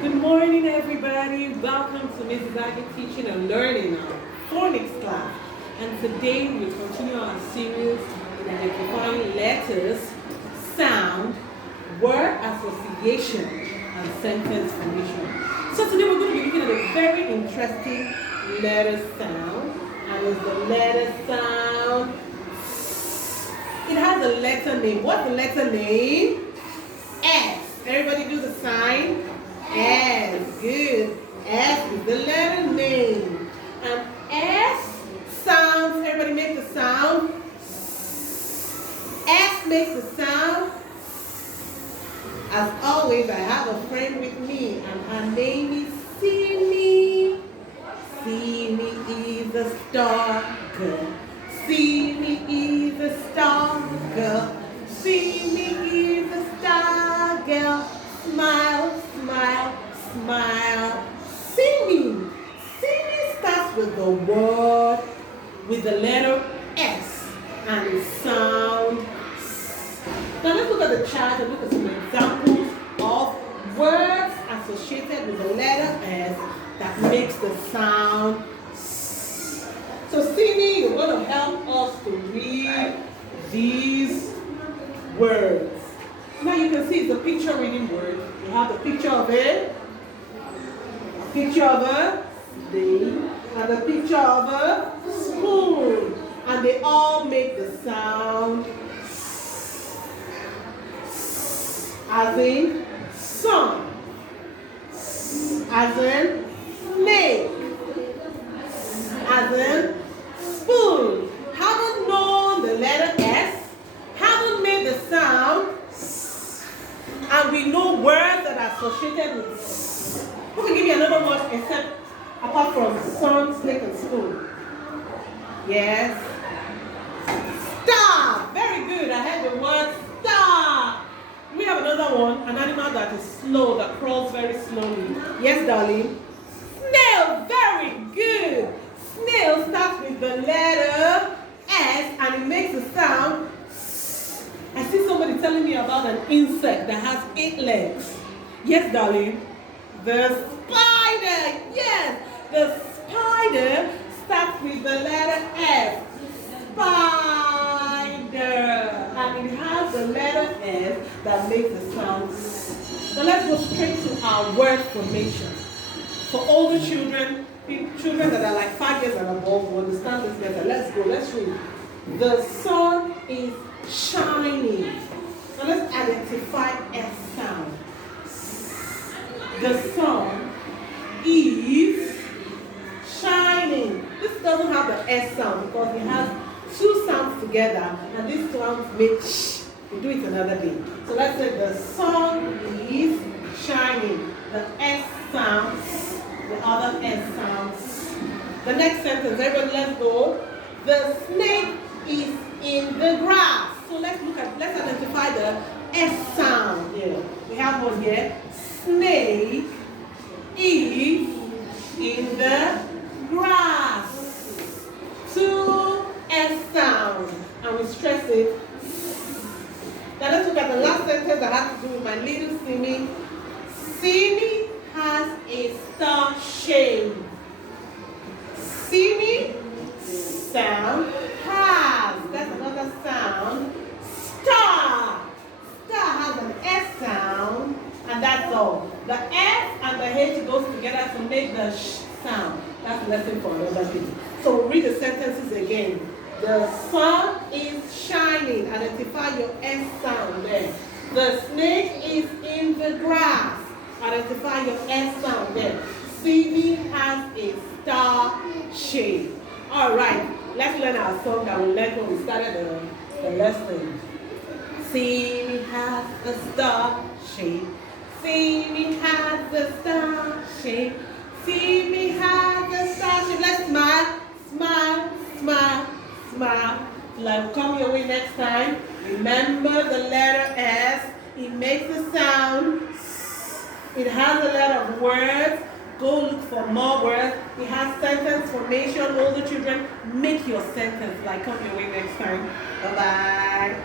Good morning, everybody. Welcome to Mrs. Aggie Teaching and Learning, our phonics class. And today we continue our series in identifying letters, sound, word association, and sentence formation. So today we're going to be looking at a very interesting letter sound, and it's the letter sound. It has a letter name. What's the letter name? S. Everybody do the sign. S. Good. S is the letter name. And S sounds, everybody make the sound. S makes the sound. As always, I have a friend with me, and her name is Simi. Simi is a star girl. Simi is a star girl. Simi is a star girl. Smile, smile, smile. Singing. Singing starts with the word, with the letter S, and it sounds. Now let's look at the chart and look at some examples of words associated with the letter S that makes the sound. So Cindy, you're going to help us to read these words. Now you can see it's a picture reading word. You have the picture of a picture of a spoon, and a picture of a spoon. And they all make the sound as in sun, as in snake, as in spoon. Haven't known the letter S, haven't made the sound, and we know words that are associated with. Who can give me another word except apart from sun, snake, and spoon? Yes. Star. Very good. I heard the word star. We have another one, an animal that is slow, that crawls very slowly. Yes, darling. Snail. Very good. Snail starts with the letter S and it makes a sound. I see somebody telling me about an insect that has 8 legs. Yes, darling. The spider. Yes. The spider starts with the letter S. Spider. And it has the letter S that makes the sound. So let's go straight to our word formation. For older children, children that are like 5 years and above will understand this better. Let's go. Let's read. The sun is shining. So let's identify S sound. The sun is shining. This doesn't have the S sound because it has 2 sounds together, and these sounds make sh. We do it another day. So let's say the sun is shining. The S sounds, the other S sounds. The next sentence, everybody let's go. The snake is in the grass. So let's identify the S sound here. We have one here. Snake is in the grass. 2 S sounds. And we stress it. Now let's look at the last sentence that has to do with my little Simi. Simi has a star shape. Simi sound has. That's another sound. Star. Star has an S sound, and that's all. The S and the H goes together to make the sh sound. That's a lesson for another day. So we'll read the sentences again. The sun is shining. Identify your S sound there. The snake is in the grass. Identify your S sound there. Simi has a star shape. All right, let's learn our song that we learned when we started the lesson. Simi has a star shape. Simi has a star shape. Simi has a star shape. Let's smile, smile, smile, smile. Like come your way next time. Remember the letter S. It makes a sound. It has a lot of words. Go look for more words. It has sentence formation. Older children, make your sentence. Like come your way next time. Bye-bye.